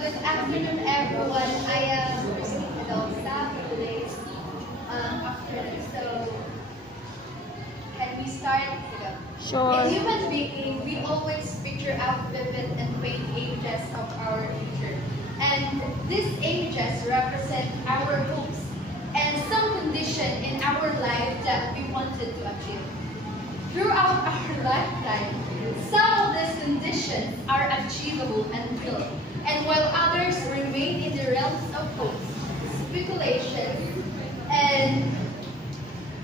good afternoon, everyone. I am Rosalita for today's afternoon. So, can we start? Sure. In human being, we always picture out vivid and vague images of our future. And these images represent our hopes and some condition in our life that we wanted to achieve. Throughout our lifetime, some of these conditions are achievable and real, and while others remain in the realms of hopes, speculation, and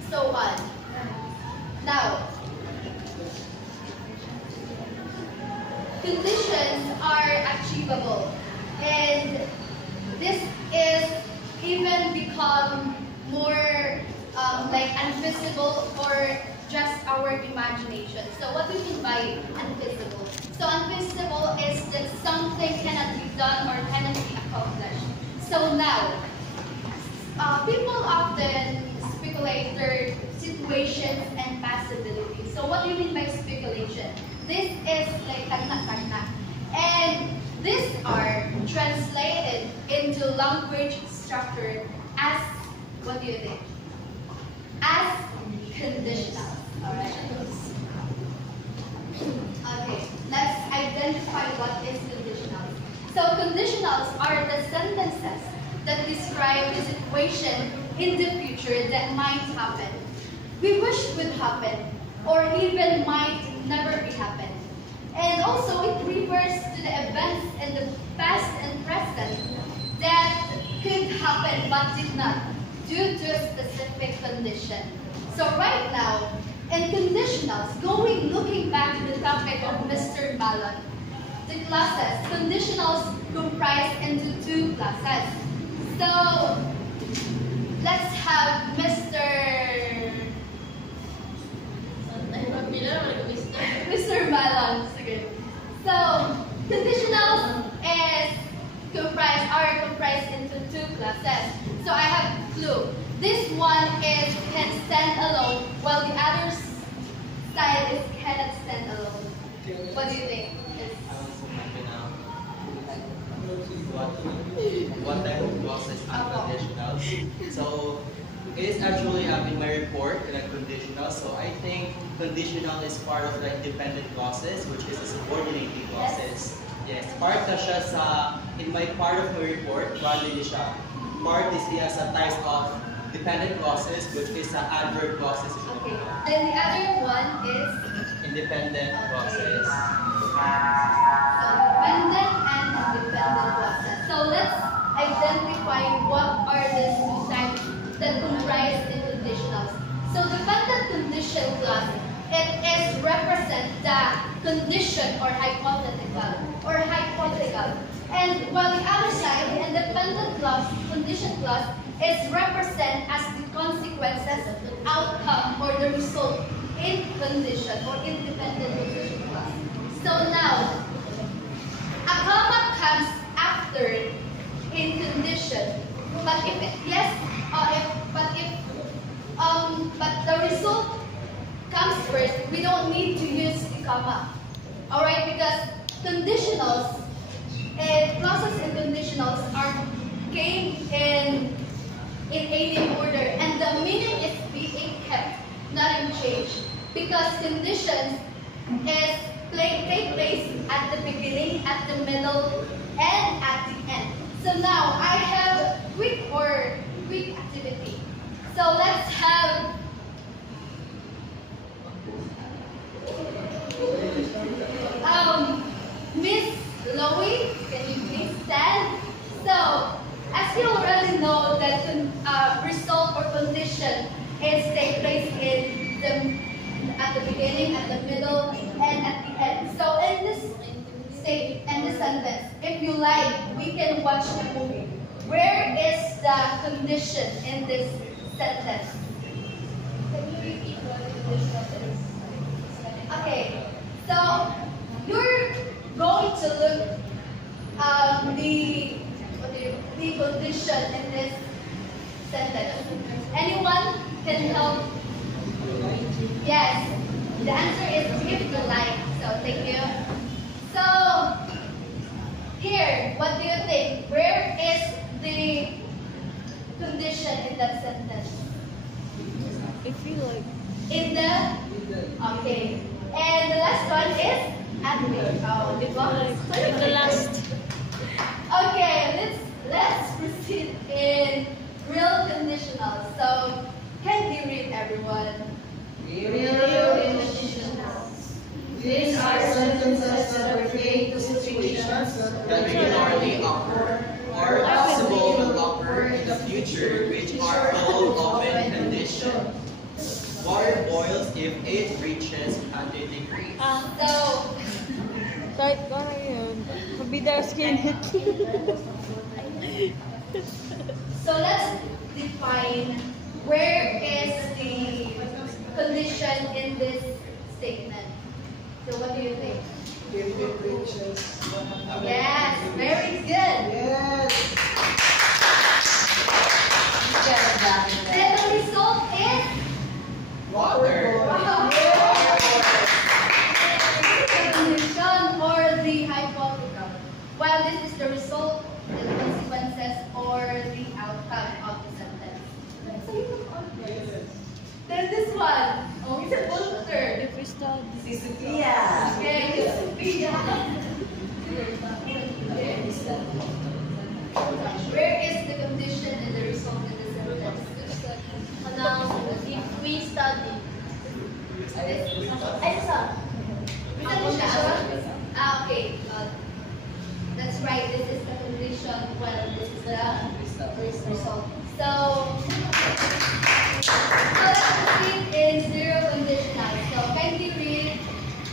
so on. Now, conditions are achievable, and this is even become more like invisible or just our imagination. So what do you mean by invisible? So invisible is that something cannot be done or cannot be accomplished. So now, people often speculate their situations and possibilities. So what do you mean by speculation? This is like tagna-tagna. And these are translated into language structure as, what do you think? As conditional. Alright. Okay, let's identify what is conditional. So conditionals are the sentences that describe the situation in the future that might happen, we wish would happen, or even might never be happen. And also it refers to the events in the past and present that could happen but did not due to a specific condition. So right now, in conditionals, looking back to the topic of Mr. Malon, the classes, conditionals comprise into two classes. So, let's have Mr. Malon. So, conditionals are comprised into two classes. So I have clue. This one can stand alone, while the other side cannot stand alone. What do you think? What type of clauses are conditional? So it is actually in my report in a conditional. So I think conditional is part of the independent clauses, which is a subordinating clauses. Yes, part na siya in my part of my report, bali niya siya. Part is siya sa types of dependent clauses, which is adverb clauses. Okay. Then the other one is independent clauses. So dependent and independent clauses. So let's identify what are these two types that comprise in conditionals. So dependent condition clause, it is represent the condition or hypothetical. And while the other side, the independent clause, condition clause, is represent as the consequences, outcome, or the result in condition or independent condition clause. So now, a comma comes after in condition, but if it but the result comes first, we don't need to use the comma. Alright, because conditionals and clauses and conditionals came in alien order, and the meaning is being kept, not in change, because conditions take place at the beginning, at the middle, and at the end. So now I have quick activity. So let's have Miss Loie, can you please stand? So, as you already know that result or condition is take place at the beginning, at the middle, and at the end. So in this sentence, if you like, we can watch the movie. Where is the condition in this sentence? Can you repeat what the condition is? Okay, so you're going to look the condition in this sentence. Anyone can help? Yes, the answer is if you like. So thank you. So here, what do you think? Where is the condition in that sentence? I feel like In the okay. And the last one is at the in the last. Okay, let's proceed in real conditionals. So can you read everyone? Real conditionals. These are sentences that refer to situations That regularly occur or possible will occur in the future, which are called open conditions. Water boils if it reaches 100 degrees. So Kahit ko na yun. Mabida skin hit. so let's define where is the condition in this statement. So what do you think? if it reaches 100. Yes, very good. Yes. Then the result is Water. wow. The condition or the hypothetical. While this is the result, the consequences, or the outcome of the sentence. Then this one, oh, it's a filter. If we study. Si Sophia. Okay, it's Sophia. Where is the condition and the result in the sentence? If we study. Ay, sa. Okay. That's right. This is the condition. Well, this is the result. So let's proceed in zero conditional. So can you read?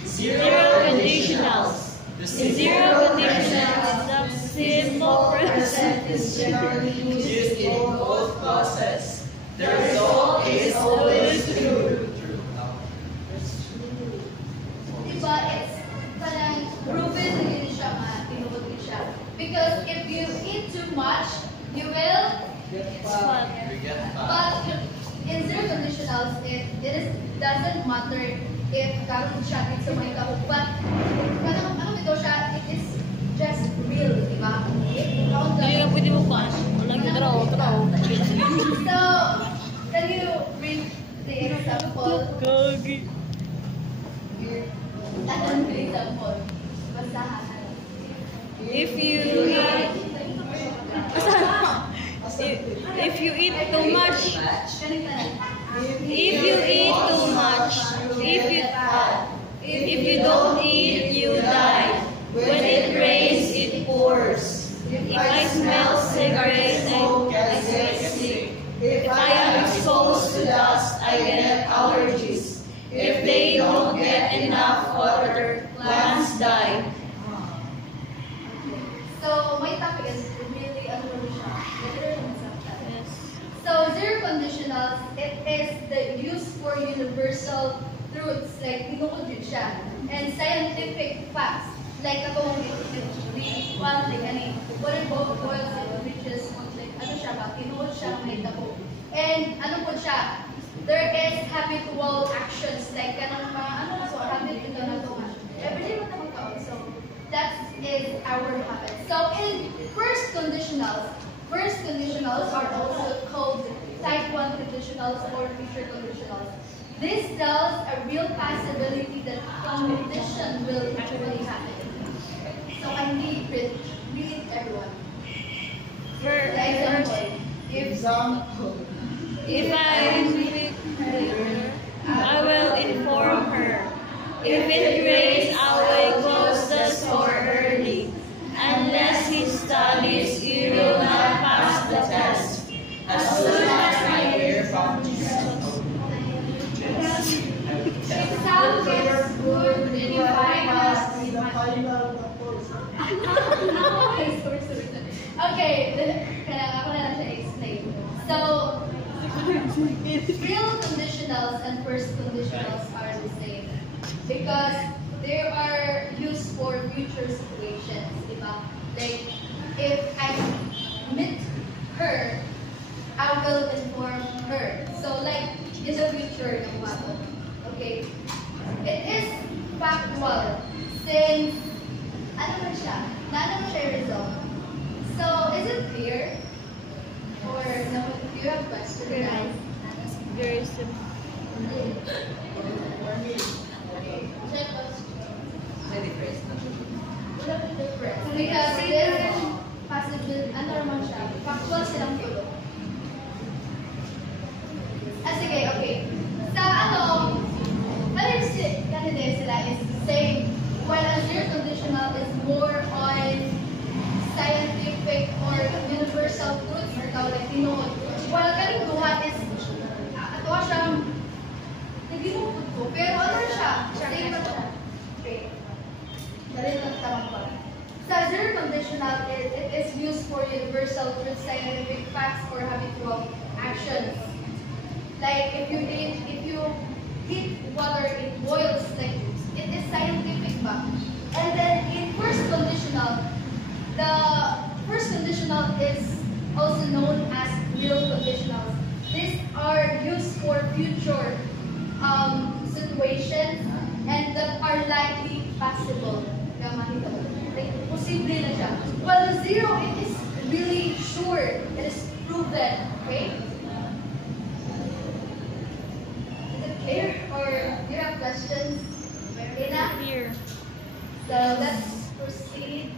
Zero conditionals. The In zero conditionals, the simple present Is generally used in both clauses. The result is always true. Diba, it's parang proven na yun siya, tinubod yun siya. Because if you eat too much, you will. get fun. fat. We get But in zero conditionals, doesn't matter if karon siya dito sa mga kahug. But ano ito siya, it is just real, diba? If count Hindi the ka pwede mo pass. Walang traw. So, can you read the example? Gagi. Anong example? Basahan. If you eat, if you eat too much, if you eat too much, if you don't eat, you die. When it rains, it pours. If I smell cigarettes, I get sick. If I am exposed to dust, I get allergies. If they don't get enough water, plants die. So, my topic is really ano siya. Literal siya. Yes. So, zero conditionals, it is the use for universal truths, like tinuod yun siya. And scientific facts, like ako the one like ani, what it boils which is like ano siya ba, tinuod siya may tabo. And ano po siya, there is habitual actions, like kanang mga ano na so, habit ito na ito. Everyday mo naman kaon. So, that is our habit. So, in first conditionals are also called type 1 conditionals or future conditionals. This tells a real possibility that condition will actually happen. So, I need read everyone. For example, Example. if I meet her, I will inform her. If it rains, I will close the store early. Unless he studies, you will not pass the test. As soon as I hear from Jesus. if sound gets good, then you find us. The final report. Okay, kailangan ako na lang siya explain. So, real conditionals and first conditionals are the same because they are used for future situations, diba? Like, if I meet her, I will inform her. So, like, in the future, ng bago. Okay? It is factual since, ano man siya? Naano mo siya yung result? Because this possible, ano naman siya, factual silang tulo. Sige, okay. Sa kanina sila is saying, while a zero conditional is more on scientific or universal truths or tawag like tinuod. While kaning duha is, ato siyang, hindi mo po, pero ano siya? Same ba siya? Okay. Dali lang tamang pa. Sa zero conditional, it is used for universal truth, scientific facts, or habitual actions. Like if you heat water, it boils. Like it is scientific ba? And then in first conditional, the first conditional is also known as real conditionals. These are used for future situations and that are likely possible. Like, posible na siya. Well, the zero, it is really sure. It is proven. Okay? Is it clear? Or do you have questions? Okay na? Here. So, let's proceed.